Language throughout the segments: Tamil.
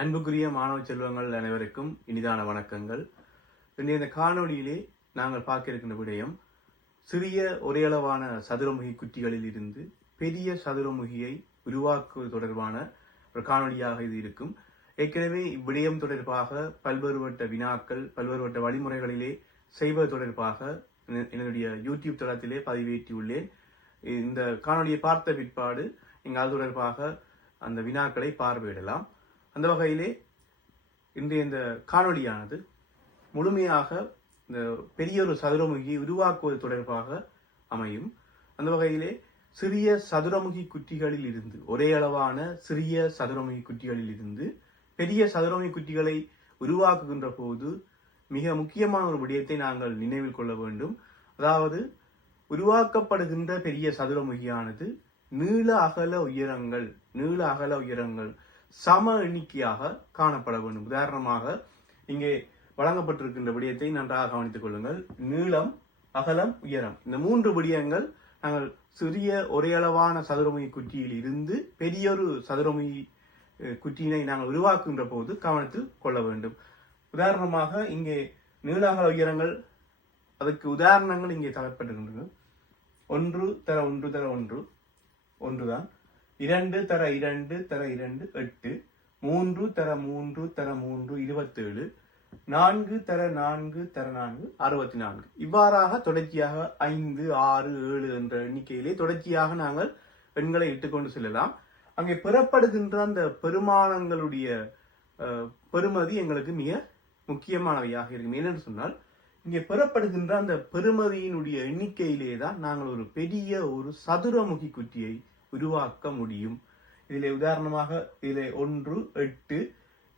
அன்புக்குரிய மாணவ செல்வங்கள் அனைவருக்கும் இனிதான வணக்கங்கள். இன்றைய இந்த காணொளியிலே நாங்கள் பார்க்க இருக்கின்ற விடயம் சிறிய ஒரேயளவான சதுரமுகி குட்டிகளில் இருந்து பெரிய சதுரமுகியை உருவாக்குவது தொடர்பான ஒரு காணொளியாக இது இருக்கும். ஏற்கனவே இவ்விடயம் தொடர்பாக பல்வேறுபட்ட வினாக்கள் பல்வேறுபட்ட வழிமுறைகளிலே செய்வது தொடர்பாக என்னுடைய யூடியூப் தளத்திலே பதிவேற்றியுள்ளேன். இந்த காணொளியை பார்த்த பிற்பாடு நீங்கள் அது தொடர்பாக அந்த வினாக்களை பார்வையிடலாம். அந்த வகையிலே இன்றைய இந்த காணொளியானது முழுமையாக இந்த பெரிய ஒரு சதுரமுகியை உருவாக்குவது தொடர்பாக அமையும். அந்த வகையிலே சிறிய சதுரமுகி குட்டிகளில் இருந்து ஒரே அளவான சிறிய சதுரமுகி குட்டிகளில் இருந்து பெரிய சதுரமுகி குட்டிகளை உருவாக்குகின்ற போது மிக முக்கியமான ஒரு விடயத்தை நாங்கள் நினைவில் கொள்ள வேண்டும். அதாவது உருவாக்கப்படுகின்ற பெரிய சதுரமுகியானது நீள அகல உயரங்கள் சம எண்ணிக்கையாக காணப்பட வேண்டும். உதாரணமாக இங்கே வழங்கப்பட்டிருக்கின்ற விடயத்தை நன்றாக கவனித்துக் கொள்ளுங்கள். நீளம், அகலம், உயரம், இந்த மூன்று விடயங்கள் நாங்கள் சிறிய ஒரேயளவான சதுரமுகி குட்டியில் இருந்து பெரியொரு சதுரமுகி குட்டியினை நாங்கள் உருவாக்குகின்ற போது கவனத்தில் கொள்ள வேண்டும். உதாரணமாக இங்கே நீள அகல உயரங்கள், அதற்கு உதாரணங்கள் இங்கே தரப்பட்டிருக்கின்றன. 1 தர 1 தர 1 ஒன்றுதான், 2 தர 2 தர 2 8, 3 தர 3 தர 3 27, 4 தர 4 தர 4 64. இவ்வாறாக தொடர்ச்சியாக 5 6 7 என்ற எண்ணிக்கையிலே தொடர்ச்சியாக நாங்கள் எண்களை இட்டுக்கொண்டு செல்லலாம். அங்கே பெறப்படுகின்ற அந்த பெருமானங்களுடைய பெறுமதி எங்களுக்கு மிக முக்கியமானவையாக இருக்கும். என்னென்னு சொன்னால், இங்கே பெறப்படுகின்ற அந்த பெறுமதியினுடைய எண்ணிக்கையிலே தான் நாங்கள் ஒரு பெரிய ஒரு சதுரமுகி குட்டியை உருவாக்க முடியும். இதிலே உதாரணமாக இதிலே 1 8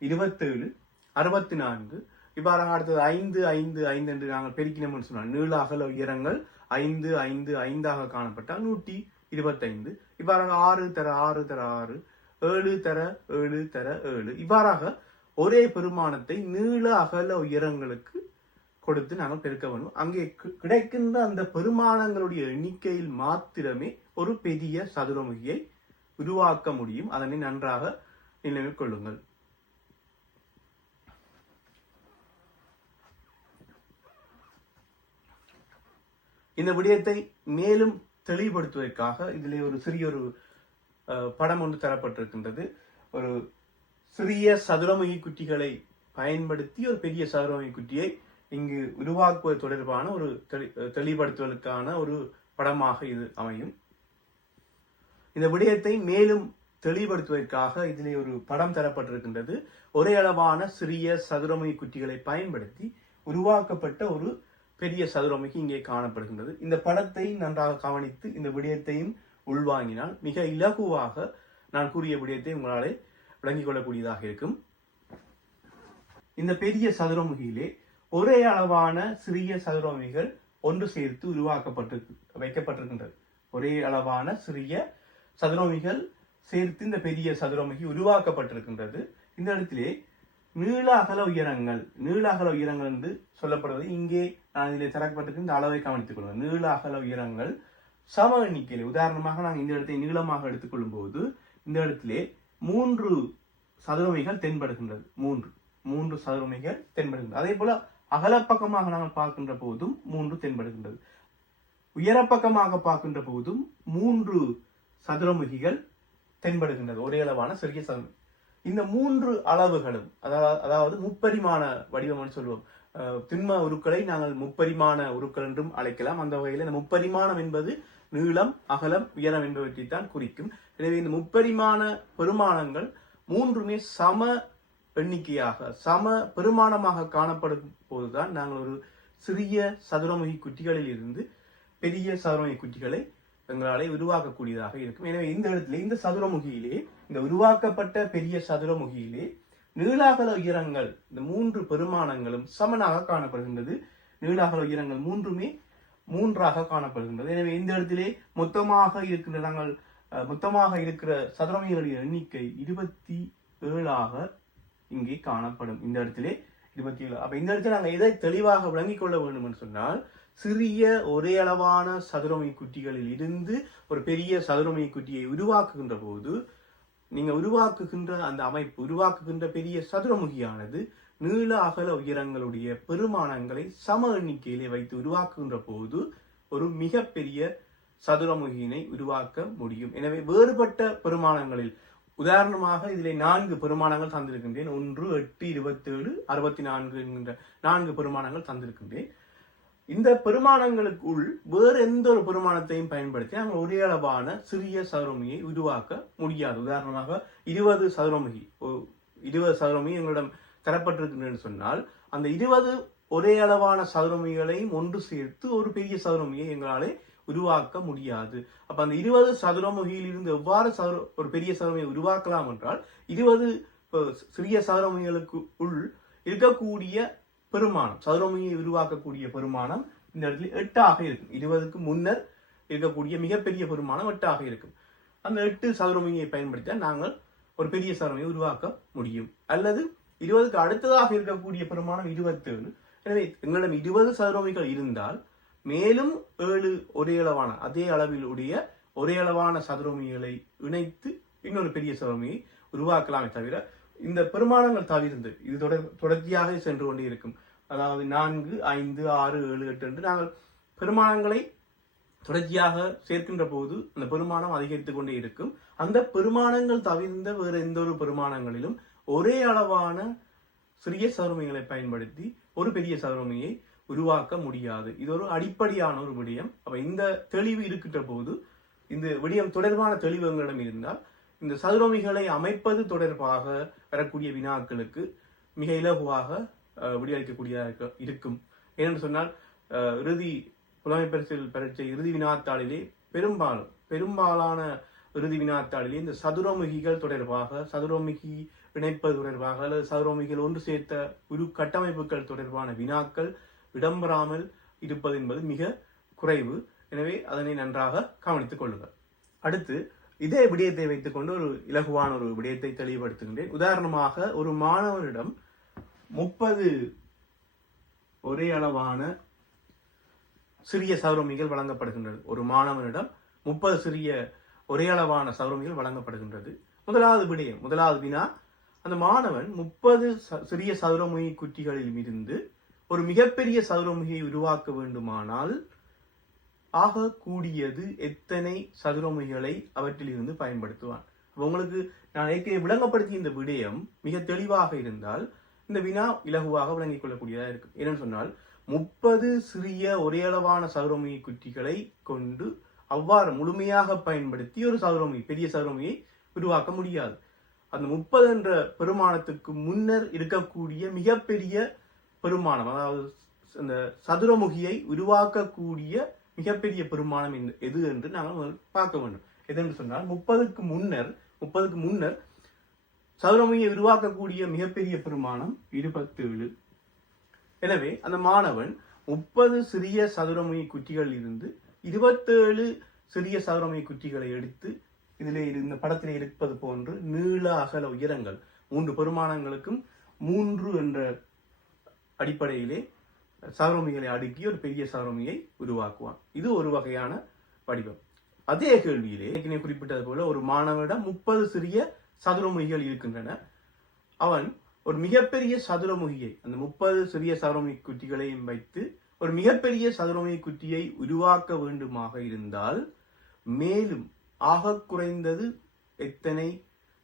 27 64 இவ்வாறாக அடுத்தது 5 5 5 என்று நாங்கள் பெருக்கினோம்னு சொன்னால் நீள அகல உயரங்கள் 5 5 5ஆக காணப்பட்டால் 125. இவ்வாறாக 6 தர 6 தர 6, 7 தர 7 தர 7 இவ்வாறாக ஒரே பெருமானத்தை நீள அகல உயரங்களுக்கு கொடுத்து நாங்கள் பெருக்க வேண்டும். அங்கே கிடைக்கின்ற அந்த பெருமானங்களுடைய எண்ணிக்கையில் மாத்திரமே ஒரு பெரிய சதுரமுகியை உருவாக்க முடியும். அதனை நன்றாக நினைவில் கொள்ளுங்கள். இந்த விடயத்தை மேலும் தெளிவுபடுத்துவதற்காக இதிலே ஒரு சிறிய ஒரு படம் ஒன்று தரப்பட்டிருக்கின்றது. ஒரு சிறிய சதுரமுகி குட்டிகளை பயன்படுத்தி ஒரு பெரிய சதுரமுகி குட்டியை இங்கு உருவாக்குவது தொடர்பான ஒரு தெளிவுபடுத்துவதற்கான ஒரு படமாக இது அமையும். இந்த விடயத்தை மேலும் தெளிவுபடுத்துவதற்காக இதிலே ஒரு படம் தரப்பட்டிருக்கின்றது. ஒரே அளவான சிறிய சதுரமுகி குட்டிகளை பயன்படுத்தி உருவாக்கப்பட்ட ஒரு பெரிய சதுரமுகி இங்கே காணப்படுகின்றது. இந்த படத்தை நன்றாக கவனித்து இந்த விடயத்தையும் உள்வாங்கினால் மிக இலகுவாக நான் கூறிய விடயத்தை உங்களாலே விளங்கிக் கொள்ளக்கூடியதாக இருக்கும். இந்த பெரிய சதுரமுகியிலே ஒரே அளவான சிறிய சதுரமுகிகள் ஒன்று சேர்த்து வைக்கப்பட்டிருக்கின்றது. ஒரே அளவான சிறிய சதுரமுகிகள் சேர்த்து இந்த பெரிய சதுரமுகி உருவாக்கப்பட்டிருக்கின்றது. இந்த இடத்திலே நீள அகல உயரங்கள் என்று சொல்லப்படுவது இங்கே நான் இதில் தரப்பட்டிருக்கிற இந்த அளவை கவனித்துக் கொள்ளுங்கள். நீள அகல உயரங்கள் சம எண்ணிக்கையில். உதாரணமாக நாங்கள் இந்த இடத்தை நீளமாக எடுத்துக்கொள்ளும் போது இந்த இடத்திலே 3 சதுரமுகிகள் தென்படுகின்றது. மூன்று சதுரமுகிகள் தென்படுகின்றது. அதே போல அகலப்பக்கமாக நாங்கள் பார்க்கின்ற போதும் 3 தென்படுகின்றது. உயரப்பக்கமாக பார்க்கின்ற போதும் 3 சதுரமுகிகள் தென்படுகின்றது. ஒரே அளவான சிறிய சதுரம். இந்த 3 அளவுகளும் அதாவது முப்பரிமாண வடிவம் சொல்லுவோம். திண்ம உருக்களை நாங்கள் முப்பரிமாண உருக்கள் என்றும் அழைக்கலாம். அந்த வகையில் இந்த முப்பரிமாணம் என்பது நீளம், அகலம், உயரம் என்பவற்றைத்தான் குறிக்கும். எனவே இந்த முப்பரிமாண பெருமானங்கள் மூன்றுமே சம எண்ணிக்கையாக சம பெருமானமாக காணப்படும் போதுதான் நாங்கள் ஒரு சிறிய சதுரமுகி குட்டிகளில் இருந்து பெரிய சதுரமுகி குட்டிகளை எங்களாலே உருவாக்கக்கூடியதாக இருக்கும். எனவே இந்த இடத்துல இந்த சதுரமுகியிலே, இந்த உருவாக்கப்பட்ட பெரிய சதுரமுகியிலே நீளாகல உயரங்கள் இந்த 3 பெருமானங்களும் சமனாக காணப்படுகின்றது. நீளாகல உயரங்கள் மூன்றுமே 3ஆக காணப்படுகின்றது. எனவே இந்த இடத்திலே மொத்தமாக இருக்கிற சதுரமுகிகளுடைய எண்ணிக்கை 27ஆக இங்கே காணப்படும். இந்த இடத்திலே 27. அப்ப இந்த இடத்துல நாங்கள் எதை தெளிவாக விளங்கிக் கொள்ள வேண்டும் என்று சொன்னால், சிறிய ஒரே அளவான சதுரமுகி குட்டிகளில் இருந்து ஒரு பெரிய சதுரமுகி குட்டியை உருவாக்குகின்ற போது நீங்க உருவாக்குகின்ற அந்த அமைப்பு, உருவாக்குகின்ற பெரிய சதுரமுகியானது நீள அகல உயரங்களுடைய பெருமானங்களை சம எண்ணிக்கையிலே வைத்து உருவாக்குகின்ற போது ஒரு மிகப்பெரிய சதுரமுகியினை உருவாக்க முடியும். எனவே வேறுபட்ட பெருமானங்களில் உதாரணமாக இதிலே 4 பெருமானங்கள் தந்திருக்கின்றேன். 1, 8, 27, 64 என்கின்ற 4 பெருமானங்கள் தந்திருக்கின்றேன். இந்த பெருமானங்களுக்குள் வேறு எந்த ஒரு பெருமானத்தையும் பயன்படுத்தி நாங்கள் ஒரே அளவான சிறிய சதுரமுகியை உருவாக்க முடியாது. உதாரணமாக 20 சதுரமுகி, 20 சதுரமுகி எங்களிடம் தரப்பட்டிருக்கின்றன சொன்னால் அந்த 20 ஒரே அளவான சதுரமுகிகளையும் ஒன்று சேர்த்து ஒரு பெரிய சதுரமுகியை எங்களாலே உருவாக்க முடியாது. அப்ப அந்த 20 சதுரமுகியில் இருந்து எவ்வாறு ஒரு பெரிய சதுரமுகியை உருவாக்கலாம் என்றால் 20 சிறிய சதுரமுகிகளுக்கு உள் இருக்கக்கூடிய பெருமானம், சதுரமுகியை உருவாக்கக்கூடிய பெருமானம் இந்த இடத்துல 8 இருக்கும். 20க்கு முன்னர் இருக்கக்கூடிய மிகப்பெரிய பெருமானம் 8 இருக்கும். அந்த 8 சதுரமுகியை பயன்படுத்த நாங்கள் ஒரு பெரிய சதுரமுகியை உருவாக்க முடியும். அல்லது 20க்கு அடுத்ததாக இருக்கக்கூடிய பெருமானம் 27. எனவே எங்களிடம் 20 சதுரமுகிகள் இருந்தால் மேலும் 7 ஒரே அளவான அதே அளவில் உடைய ஒரே அளவான சதுரமுகிகளை இணைத்து இன்னொரு பெரிய சதுரமுகியை உருவாக்கலாமே தவிர இந்த பெருமானங்கள் தவிர்த்து இது தொடர்ச்சியாக சென்று கொண்டே இருக்கும். அதாவது 4, 5, 6, 7, 8 என்று நாங்கள் பெருமானங்களை தொடர்ச்சியாக சேர்க்கின்ற போது அந்த பெருமானம் அதிகரித்துக் கொண்டே இருக்கும். அந்த பெருமானங்கள் தவிர்ந்த வேறு எந்த ஒரு பெருமானங்களிலும் ஒரே அளவான சிறிய சதுரமுகிகளை பயன்படுத்தி ஒரு பெரிய சதுரமுகியை உருவாக்க முடியாது. இது ஒரு அடிப்படையான ஒரு விடயம். அப்ப இந்த தெளிவு இருக்கின்ற போது இந்த விடயம் தொடர்பான தெளிவு எங்களிடம் இருந்தால் இந்த சதுரமுகிகளை அமைப்பது தொடர்பாக வரக்கூடிய வினாக்களுக்கு மிக இலகுவாக விடையளிக்கக்கூடியதாக இருக்கும். ஏனென்று சொன்னால் இறுதி புலமை பரீட்சை இறுதி வினாத்தாளிலே பெரும்பாலான இறுதி வினாத்தாளிலே இந்த சதுரமுகிகள் தொடர்பாக, சதுரமுகி இணைப்பது தொடர்பாக அல்லது சதுரமுகிகள் ஒன்று சேர்த்த உரு கட்டமைப்புகள் தொடர்பான வினாக்கள் இடம்பெறாமல் இருப்பது என்பது மிக குறைவு. எனவே அதனை நன்றாக கவனித்துக் கொள்ளுங்கள். அடுத்து இதே விடயத்தை வைத்துக் கொண்டு ஒரு இலகுவான ஒரு விடயத்தை தெளிவுபடுத்துகின்றேன். உதாரணமாக ஒரு மாணவரிடம் 30 ஒரே அளவான சிறிய சதுரமுகிகள் வழங்கப்படுகின்றது. ஒரு மாணவனிடம் 30 சிறிய ஒரே அளவான சதுரமுகிகள் வழங்கப்படுகின்றது. முதலாவது வினா, அந்த மாணவன் 30 சிறிய சதுரமுகி குட்டிகளில் இருந்து ஒரு மிகப்பெரிய சதுரமுகியை உருவாக்க வேண்டுமானால் ஆக கூடியது எத்தனை சதுரமுகிகளை அவற்றில் இருந்து பயன்படுத்துவான். உங்களுக்கு நான் ஏற்கனவே விளங்கப்படுத்திய இந்த விடயம் மிக தெளிவாக இருந்தால் இந்த வினா இலகுவாக விளங்கிக் கொள்ளக்கூடியதாக இருக்கும். என்னன்னு சொன்னால் 30 சிறிய ஒரே அளவான சதுரமுகி குட்டிகளை கொண்டு அவ்வாறு முழுமையாக பயன்படுத்தி ஒரு சதுரமுகி, பெரிய சதுரமுகியை உருவாக்க முடியாது. அந்த 30 என்ற பெருமானத்துக்கு முன்னர் இருக்கக்கூடிய மிகப்பெரிய பெருமானம், அதாவது அந்த சதுரமுகியை உருவாக்கக்கூடிய மிகப்பெரிய பெருமானம் எது என்று நாங்கள் பார்க்க வேண்டும். எதென்று சொன்னால் 30க்கு முன்னர் சதுரமுகியை உருவாக்கக்கூடிய மிகப்பெரிய பெருமானம் 27. எனவே அந்த மாணவன் 30 சிறிய சதுரமுகி குட்டிகளில் இருந்து 27 சிறிய சதுரமுகி குட்டிகளை எடுத்து இதிலே இந்த படத்திலே இருப்பது போன்று நீள அகல உயரங்கள் 3 பெருமானங்களுக்கும் 3 என்ற அடிப்படையிலே சதுரமுகிகளை அடுக்கி ஒரு பெரிய சதுரமுகியை உருவாக்குவான். இது ஒரு வகையான வடிவம். அதே கேள்வியிலே ஏற்கனவே குறிப்பிட்டது போல ஒரு மாணவனிடம் 30 சிறிய சதுரமுகிகள் இருக்கின்றன. அவன் ஒரு மிகப்பெரிய சதுரமுகியை, அந்த 30 சிறிய சதுரமுகி குட்டிகளையும் வைத்து ஒரு மிகப்பெரிய சதுரமுகி குட்டியை உருவாக்க வேண்டுமாக இருந்தால் மேலும் ஆக குறைந்தது எத்தனை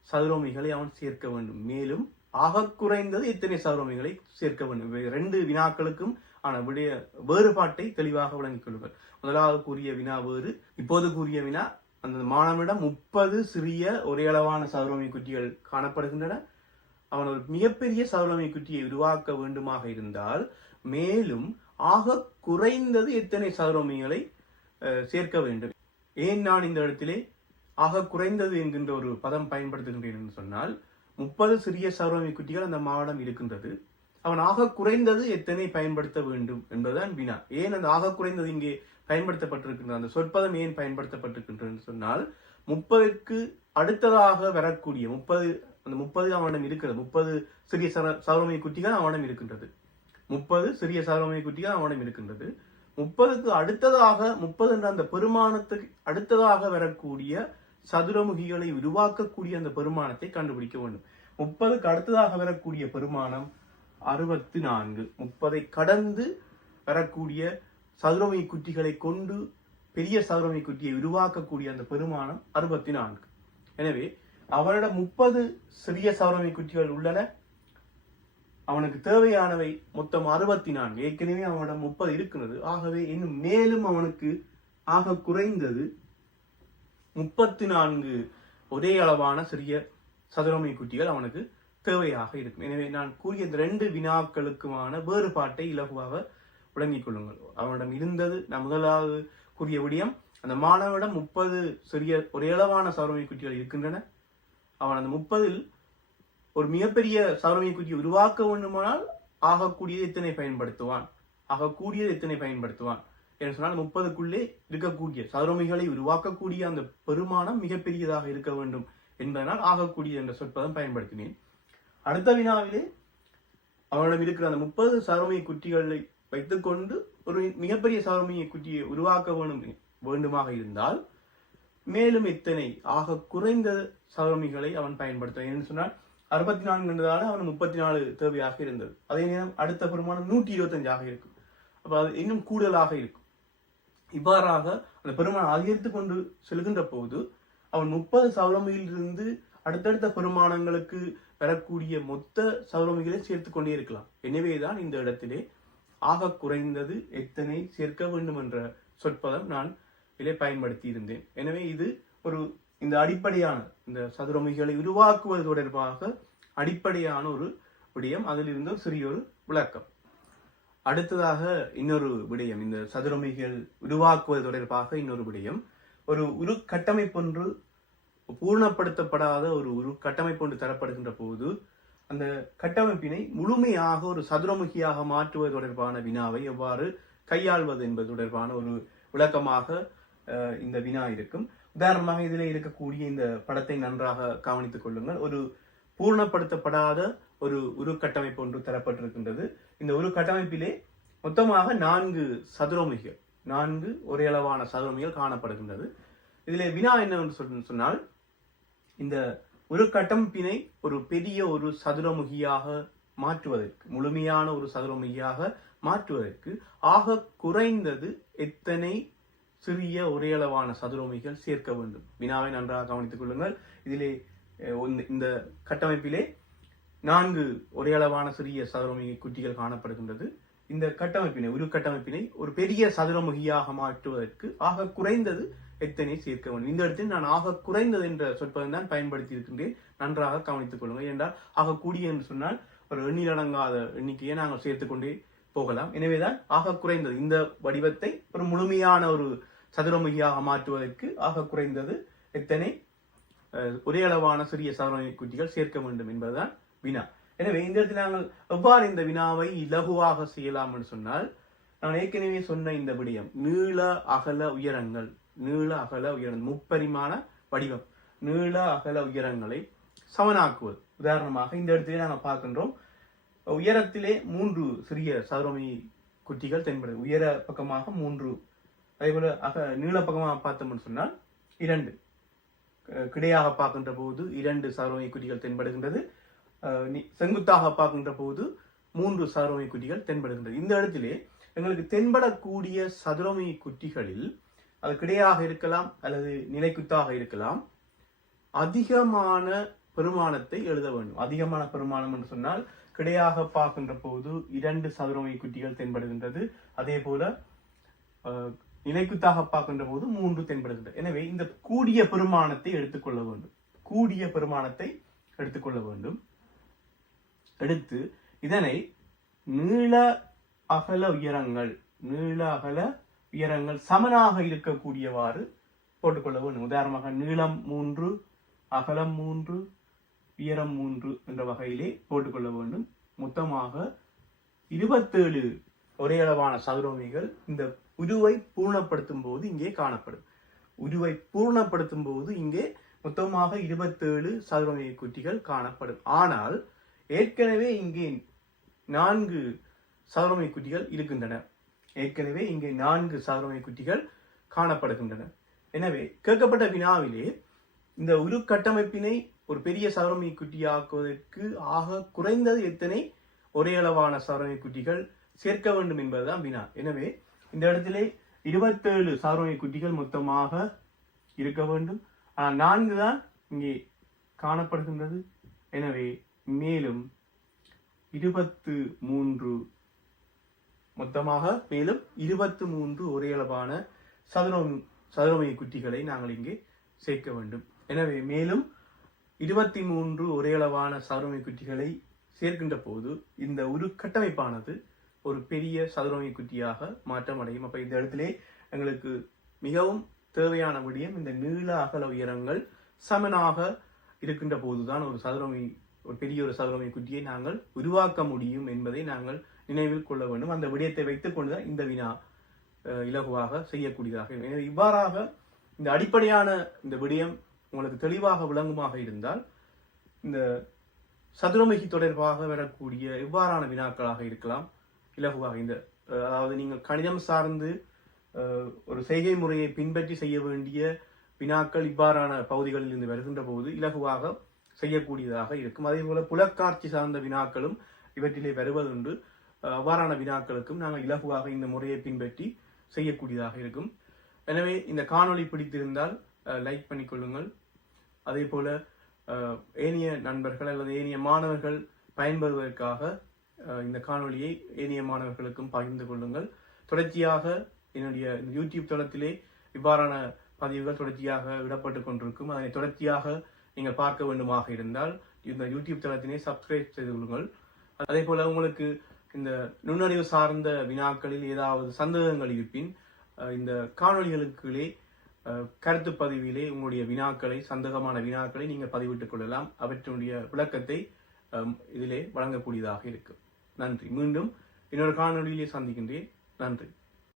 சதுரமுகிகளை அவன் சேர்க்க வேண்டும், மேலும் ஆக குறைந்தது எத்தனை சதுரமுகிகளை சேர்க்க வேண்டும். 2 வினாக்களுக்கும் ஆன வேறுபாட்டை தெளிவாக விளங்கிக் கொள்ளுங்கள். முதலாவது கூறிய வினா வேறு, இப்போது கூறிய வினா, அந்த மாணவனிடம் 30 சிறிய ஒரே அளவான சதுரமுகி குட்டிகள் காணப்படுகின்றன. அவன் ஒரு மிகப்பெரிய சதுரமுகி குட்டியை உருவாக்க வேண்டுமாக இருந்தால் மேலும் ஆக குறைந்தது எத்தனை சதுரமுகிகளை சேர்க்க வேண்டும். ஏன் நான் இந்த இடத்திலே ஆக குறைந்தது என்கின்ற ஒரு பதம் பயன்படுத்துகின்றேன் என்று சொன்னால் 30 சிறிய சதுரமுகி குட்டிகள் அந்த மாவட்டம் இருக்கின்றது. அவன் ஆக குறைந்தது எத்தனை பயன்படுத்த வேண்டும் என்பதுதான் வினா. ஏன் அந்த ஆக குறைந்தது இங்கே பயன்படுத்தப்பட்டிருக்கின்ற அந்த சொற்பதம் ஏன் பயன்படுத்தப்பட்டிருக்கின்றது சொன்னால் 30க்கு அடுத்ததாக வரக்கூடிய 30 அவனிடம் இருக்கிறது. 30 சிறிய சதுரமுகி குட்டிகள் அவனிடம் இருக்கின்றது. 30 சிறிய சதுரமுகி குட்டிகள் அவனிடம் இருக்கின்றது. 30க்கு அடுத்ததாக 30 என்ற அந்த பெருமானத்துக்கு அடுத்ததாக வரக்கூடிய சதுரமுகிகளை உருவாக்கக்கூடிய அந்த பெருமானத்தை கண்டுபிடிக்க வேண்டும். 30க்கு அடுத்ததாக வரக்கூடிய பெருமானம் 64. 30ஐ கடந்து வரக்கூடிய சதுரமுகி குட்டிகளை கொண்டு பெரிய சதுரமுகி குட்டியை உருவாக்கக்கூடிய அந்த பெருமானம் 64. எனவே அவனிடம் 30 சிறிய சதுரமுகி குட்டிகள் உள்ளன. அவனுக்கு தேவையானவை மொத்தம் 64. ஏற்கனவே அவனிடம் 30 இருக்கிறது. ஆகவே இன்னும் மேலும் அவனுக்கு ஆக குறைந்தது 34 ஒரே அளவான சிறிய சதுரமுகி குட்டிகள் அவனுக்கு தேவையாக இருக்கும். எனவே நான் கூறிய இந்த 2 வினாக்களுக்குமான வேறுபாட்டை இலகுவாக விளங்கிக் கொள்ளுங்கள். அவனிடம் இருந்தது நான் முதலாவது கூறிய விடயம், அந்த மாணவனிடம் 30 சிறிய ஒரே அளவான சதுரமுகி குட்டிகள் இருக்கின்றன. அவன் அந்த 30இல் ஒரு மிகப்பெரிய சதுரமுகி குட்டியை உருவாக்க வேண்டுமானால் ஆகக்கூடியது எத்தனை பயன்படுத்துவான் என்று சொன்னால் 30க்குள்ளே இருக்கக்கூடிய சதுரமுகிகளை உருவாக்கக்கூடிய அந்த பெருமானம் மிகப்பெரியதாக இருக்க வேண்டும் என்பதனால் ஆகக்கூடிய என்ற சொற்பதம் பயன்படுத்தினேன். அடுத்த வினாவிலே அவனிடம் இருக்கிற அந்த 30 சதுரமுகி குட்டிகளை வைத்துக்கொண்டு ஒரு மிகப்பெரிய சதுரமுகி குட்டியை உருவாக்க வேண்டுமாக இருந்தால் மேலும் எத்தனை ஆக குறைந்த சதுரமுகிகளை அவன் பயன்படுத்துவான் என்று சொன்னால் 64 என்றதால அவன் 34 தேவையாக இருந்தது. அதே நேரம் அடுத்த பெருமானம் 125 இருக்கும். அப்ப அது இன்னும் கூடுதலாக இருக்கும். இவ்வாறாக அந்த பெருமானம் அதிகரித்து கொண்டு செல்கின்ற போது அவன் 30 சதுரமுகியிலிருந்து அடுத்தடுத்த பெருமானங்களுக்கு வரக்கூடிய மொத்த சதுரமுகிகளை சேர்த்து கொண்டே இருக்கலாம். எனவேதான் இந்த இடத்திலே ஆக குறைந்தது எத்தனை சேர்க்க வேண்டும் என்ற சொற்பதம் நான் இதை பயன்படுத்தி இருந்தேன். எனவே இது இந்த அடிப்படையான இந்த சதுரமுகிகளை உருவாக்குவது தொடர்பாக அடிப்படையான ஒரு விடயம். அதிலிருந்து சிறிய ஒரு விளக்கம். அடுத்ததாக இன்னொரு விடயம், இந்த சதுரமுகிகள் உருவாக்குவது தொடர்பாக இன்னொரு விடயம். ஒரு கட்டமைப்பொன்று பூர்ணப்படுத்தப்படாத ஒரு கட்டமைப்பு ஒன்று தரப்படுகின்ற போது அந்த கட்டமைப்பினை முழுமையாக ஒரு சதுரமுகியாக மாற்றுவது தொடர்பான வினாவை எவ்வாறு கையாள்வது என்பது தொடர்பான ஒரு விளக்கமாக இந்த வினா இருக்கும். உதாரணமாக இதில் இருக்கக்கூடிய இந்த படத்தை நன்றாக கவனித்துக் கொள்ளுங்கள். ஒரு பூர்ணப்படுத்தப்படாத ஒரு கட்டமைப்பு ஒன்று தரப்பட்டிருக்கின்றது. இந்த ஒரு கட்டமைப்பிலே மொத்தமாக 4 சதுரமுகிகள், 4 ஒரே அளவான சதுரமுகிகள் காணப்படுகின்றது. இதிலே வினா என்னவென்று சொன்னால், இந்த ஒரு கட்டமைப்பினை ஒரு பெரிய ஒரு சதுரமுகியாக மாற்றுவதற்கு, முழுமையான ஒரு சதுரமுகியாக மாற்றுவதற்கு ஆக குறைந்தது எத்தனை சிறிய ஒரே அளவான சதுரமுகிகள் சேர்க்க வேண்டும்? வினாவை நன்றாக கவனித்துக் கொள்ளுங்கள். இதிலே இந்த கட்டமைப்பிலே 4 ஒரே அளவான சிறிய சதுரமுகி குட்டிகள் காணப்படுகின்றது. இந்த கட்டமைப்பினை ஒரு பெரிய சதுரமுகியாக மாற்றுவதற்கு ஆக குறைந்தது எத்தனை சேர்க்க வேண்டும்? இந்த இடத்தில் நான் ஆக குறைந்தது என்ற சொற்பதம் தான் பயன்படுத்தி இருக்கின்றேன். நன்றாக கவனித்துக் கொள்ளுங்கள். என்றால் ஆக கூடிய என்று சொன்னால் ஒரு எண்ணிலடங்காத எண்ணிக்கையை நாங்கள் சேர்த்துக்கொண்டே போகலாம். எனவேதான் ஆக குறைந்தது இந்த வடிவத்தை ஒரு முழுமையான ஒரு சதுரமுகியாக மாற்றுவதற்கு ஆக குறைந்தது எத்தனை ஒரே அளவான சிறிய சதுரமுகி குட்டிகள் சேர்க்க வேண்டும் என்பதுதான் வினா. எனவே இந்த இடத்தில் நாங்கள் எவ்வாறு இந்த வினாவை இலகுவாக செய்யலாம் என்று சொன்னால், நான் ஏற்கனவே சொன்ன இந்த விடயம் நீள அகல உயரங்கள், முப்பரிமாண வடிவம், நீள அகல உயரங்களை சமனாக்குவது. உதாரணமாக இந்த இடத்திலே நாங்கள் பார்க்கின்றோம், உயரத்திலே 3 சிறிய சதுரமுகி குட்டிகள் தென்படுது. உயர பக்கமாக 3, அதே போல நீள பக்கமாக பார்த்தோம்னு சொன்னால் 2, கிடையாக பார்க்கின்ற போது 2 சதுரமுகி குட்டிகள் தென்படுகின்றது. செங்குத்தாக பார்க்கின்ற போது 3 சதுரமுகி குட்டிகள் தென்படுகின்றது. இந்த இடத்திலே எங்களுக்கு தென்படக்கூடிய சதுரமுகி குட்டிகளில் அது கிடையாக இருக்கலாம் அல்லது நிலைக்குத்தாக இருக்கலாம். அதிகமான பெருமானத்தை எழுத வேண்டும். அதிகமான பெருமானம் என்று சொன்னால் கிடையாக பார்க்கின்ற போது 2 சதுரமுகி குட்டிகள் தென்படுகின்றது. அதே போல நிலைக்குத்தாக பார்க்கின்ற போது 3 தென்படுகின்றது. எனவே இந்த கூடிய பெருமானத்தை எடுத்துக்கொள்ள வேண்டும். எடுத்து இதனை நீள அகல உயரங்கள் சமனாக இருக்கக்கூடியவாறு போட்டுக்கொள்ள வேண்டும். உதாரணமாக நீளம் 3, அகலம் 3, உயரம் 3 என்ற வகையிலே போட்டுக்கொள்ள வேண்டும். மொத்தமாக 27 ஒரே அளவான சதுரமுகிகள் இந்த உருவை பூர்ணப்படுத்தும் போது இங்கே காணப்படும். உருவை பூர்ணப்படுத்தும் போது இங்கே மொத்தமாக 27 சதுரமுகி குட்டிகள் காணப்படும். ஆனால் ஏற்கனவே இங்கே 4 சதுரமுகி குட்டிகள் இருக்கின்றன. ஏற்கனவே இங்கே 4 சதுரமுகி குட்டிகள் காணப்படுகின்றன. எனவே கேட்கப்பட்ட வினாவிலே இந்த உருக்கட்டமைப்பினை ஒரு பெரிய சதுரமை குட்டியாக்குவதற்கு ஆக குறைந்தது எத்தனை ஒரே அளவான சதுரமை குட்டிகள் சேர்க்க வேண்டும் என்பதுதான் வினா. எனவே இந்த இடத்திலே 27 சதுரமை குட்டிகள் மொத்தமாக இருக்க வேண்டும். ஆனால் 4 தான் இங்கே காணப்படுகின்றது. எனவே மேலும் 23 மொத்தமாக மேலும் 23 ஒரே அளவான சதுரமை குட்டிகளை நாங்கள் இங்கே சேர்க்க வேண்டும். எனவே மேலும் 23 ஒரே அளவான சதுரமை குட்டிகளை சேர்க்கின்ற போது இந்த ஒரு கட்டமைப்பானது ஒரு பெரிய சதுரமை குட்டியாக மாற்றமடையும். அப்ப இந்த இடத்திலே எங்களுக்கு மிகவும் தேவையான விடயம் இந்த நீள அகல உயரங்கள் சமனாக இருக்கின்ற போதுதான் ஒரு பெரிய ஒரு சதுரமை குட்டியை நாங்கள் உருவாக்க முடியும் என்பதை நாங்கள் நினைவில் கொள்ள வேண்டும். அந்த விடயத்தை வைத்துக் கொண்டுதான் இந்த வினா இலகுவாக செய்யக்கூடியதாக. எனவே இவ்வாறாக இந்த அடிப்படையான இந்த விடயம் உங்களுக்கு தெளிவாக விளங்குமாக இருந்தால் இந்த சதுரமிகை தொடர்பாக வரக்கூடிய எவ்வாறான வினாக்களாக இருக்கலாம் இலகுவாக அதாவது நீங்கள் கணிதம் சார்ந்து ஒரு செய்கை முறையை பின்பற்றி செய்ய வேண்டிய வினாக்கள் இவ்வாறான பகுதிகளில் இருந்து வருகின்ற போது இலகுவாக செய்யக்கூடியதாக இருக்கும். அதே போல புலக்காட்சி சார்ந்த வினாக்களும் இவற்றிலே வருவதுண்டு. அவ்வாறான வினாக்களுக்கும் நாங்கள் இலகுவாக இந்த முறையை பின்பற்றி செய்யக்கூடியதாக இருக்கும். எனவே இந்த காணொளி பிடித்திருந்தால் லைக் பண்ணிக்கொள்ளுங்கள். அதே போல ஏனைய நண்பர்கள் அல்லது ஏனைய மாணவர்கள் பயன்பெறுவதற்காக இந்த காணொளியை ஏனைய மாணவர்களுக்கும் பகிர்ந்து கொள்ளுங்கள். தொடர்ச்சியாக என்னுடைய யூடியூப் தளத்திலே இவ்வாறான பதிவுகள் தொடர்ச்சியாக இடப்பட்டு கொண்டிருக்கும். அதனை தொடர்ச்சியாக நீங்கள் பார்க்க வேண்டுமாக இருந்தால் இந்த யூடியூப் தளத்தினை சப்ஸ்கிரைப் செய்து கொள்ளுங்கள். அதே போல உங்களுக்கு இந்த நுண்ணறிவு சார்ந்த வினாக்களில் ஏதாவது சந்தேகங்கள் இருப்பின் இந்த காணொளிகளுக்குள்ளே கருத்து பதிவிலே உங்களுடைய வினாக்களை சந்தேகமான வினாக்களை நீங்கள் பதிவிட்டுக் கொள்ளலாம். அவற்றினுடைய விளக்கத்தை இதிலே வழங்கக்கூடியதாக இருக்கும். நன்றி. மீண்டும் இன்னொரு காணொளியிலே சந்திக்கின்றேன். நன்றி.